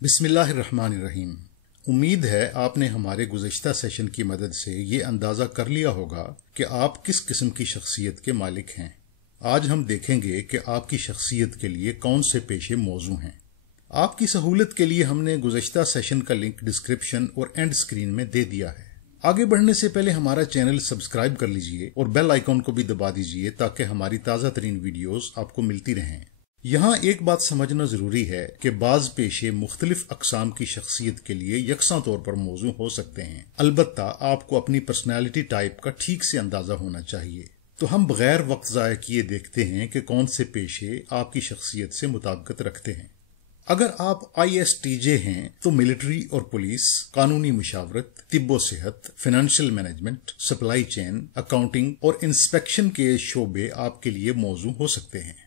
बिस्मिल्लाहिर्रहमानिर्रहीम। उम्मीद है आपने हमारे गुज़श्ता सेशन की मदद से ये अंदाज़ा कर लिया होगा कि आप किस किस्म की शख्सियत के मालिक हैं। आज हम देखेंगे कि आपकी शख्सियत के लिए कौन से पेशे मौजू हैं। आपकी सहूलत के लिए हमने गुज़श्ता सेशन का लिंक डिस्क्रिप्शन और एंड स्क्रीन में दे दिया है। आगे बढ़ने से पहले हमारा चैनल सब्सक्राइब कर लीजिए और बेल आइकॉन को भी दबा दीजिए ताकि हमारी ताज़ा तरीन वीडियोस आपको मिलती रहें। यहाँ एक बात समझना जरूरी है कि बाज पेशे मुख्तलिफ अकसाम की शख्सियत के लिए यकसा तौर पर मौजू हो सकते हैं। अलबत्ता आपको अपनी पर्सनैलिटी टाइप का ठीक से अंदाजा होना चाहिए। तो हम बगैर वक्त ज़ाया किए देखते हैं कि कौन से पेशे आपकी शख्सियत से मुताबिकत रखते हैं। अगर आप ISTJ हैं तो मिलिट्री और पुलिस, कानूनी मुशावरत, तिब्बो सेहत, financial management, supply chain, accounting और इंस्पेक्शन के शोबे आपके लिए मौजू हो सकते हैं।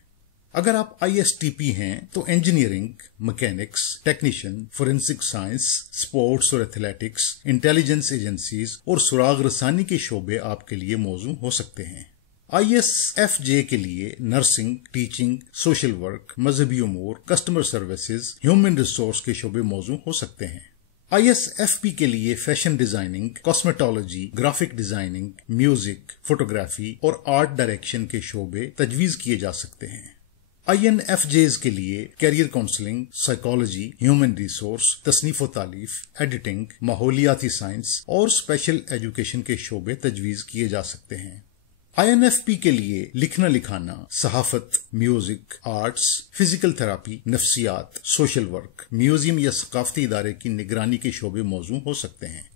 अगर आप ISTP हैं तो engineering, mechanics, technician, forensic science, sports और एथलेटिक्स, इंटेलिजेंस एजेंसीज और सुराग रसानी के शोबे आपके लिए मौजू हो सकते हैं। ISFJ के लिए नर्सिंग, टीचिंग, सोशल वर्क, मजहबी उमूर, कस्टमर सर्विसेज, ह्यूमन रिसोर्स के शोबे मौजू हो सकते हैं। ISFP के लिए fashion designing, cosmetology, graphic designing, music, photography और आर्ट डायरेक्शन के शोबे तजवीज किए जा सकते हैं। INFJs के लिए career counselling, psychology, human resource, तसनीफ व तालीफ, एडिटिंग, माहौलियाती साइंस और स्पेशल एजुकेशन के शोबे तजवीज किए जा सकते हैं। INFP के लिए लिखना लिखाना, सहाफत, म्यूजिक, आर्ट्स, फिजिकल थेरापी, नफ्सियात, सोशल वर्क, म्यूजियम या सकाफती इदारे की निगरानी के शोबे मौजू हो सकते हैं।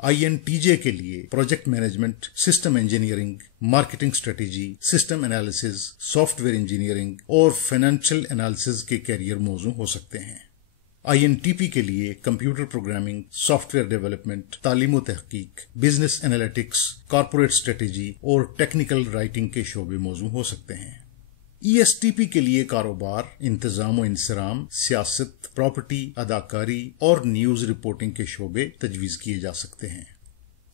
INTJ के लिए project management, system engineering, marketing strategy, system analysis, software engineering और फाइनेंशियल एनालिसिस के कैरियर मौजू हो सकते हैं। INTP के लिए कंप्यूटर प्रोग्रामिंग, सॉफ्टवेयर डेवलपमेंट, तालीम व तहकीक, बिजनेस एनालिटिक्स, कॉर्पोरेट स्ट्रेटेजी और टेक्निकल राइटिंग के शोबे मौजू हो सकते हैं। ESTP के लिए कारोबार, इंतजाम व इंसराम, सियासत, प्रॉपर्टी, अदाकारी और न्यूज रिपोर्टिंग के शोबे तजवीज किए जा सकते हैं।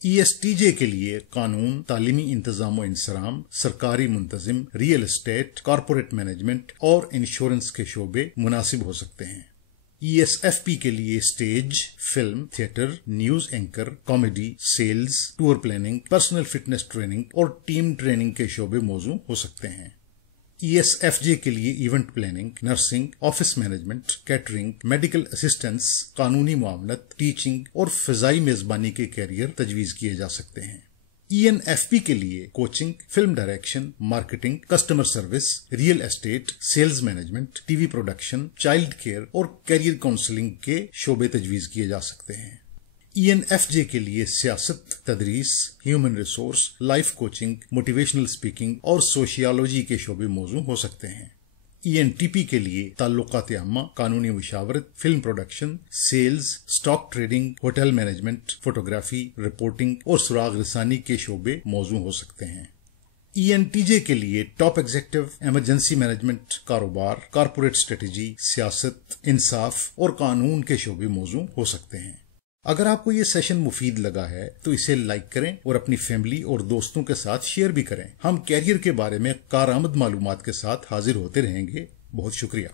ESTJ के लिए कानून, तालीमी इंतजाम व इंसराम, सरकारी मुंतजिम, रियल एस्टेट, कॉर्पोरेट मैनेजमेंट और इंश्योरेंस के शोबे मुनासिब हो सकते हैं। ESFP के लिए stage, film, theatre, news anchor, comedy, sales, tour planning, personal fitness training और टीम ट्रेनिंग के शोबे मौजू हो सकते हैं। ESFJ के लिए event planning, nursing, office management, catering, medical assistance, कानूनी मामलत, टीचिंग और फिजाई मेजबानी के कैरियर तजवीज किए जा सकते हैं। ENFP के लिए coaching, film direction, marketing, customer service, real estate, sales management, TV production, child care और कैरियर काउंसलिंग के शोबे तजवीज किए जा सकते हैं। ENFJ के लिए सियासत, तदरीस, human resource, life coaching, motivational speaking और सोशियोलॉजी के शोबे मौजू हो सकते हैं। ENTP के लिए ताल्लुकात अम्मा, कानूनी मुशावरत, film production, sales, stock trading, hotel management, photography, reporting और सुराग रसानी के शोबे मौजू हो सकते हैं। ENTJ के लिए टॉप एग्जीक्यूटिव, इमरजेंसी मैनेजमेंट, कारोबार, कॉर्पोरेट स्ट्रेटेजी, सियासत, इंसाफ और कानून के शोबे मौजू हो सकते हैं। अगर आपको ये सेशन मुफीद लगा है तो इसे लाइक करें और अपनी फैमिली और दोस्तों के साथ शेयर भी करें। हम कैरियर के बारे में कारआमद मालूमात के साथ हाजिर होते रहेंगे। बहुत शुक्रिया।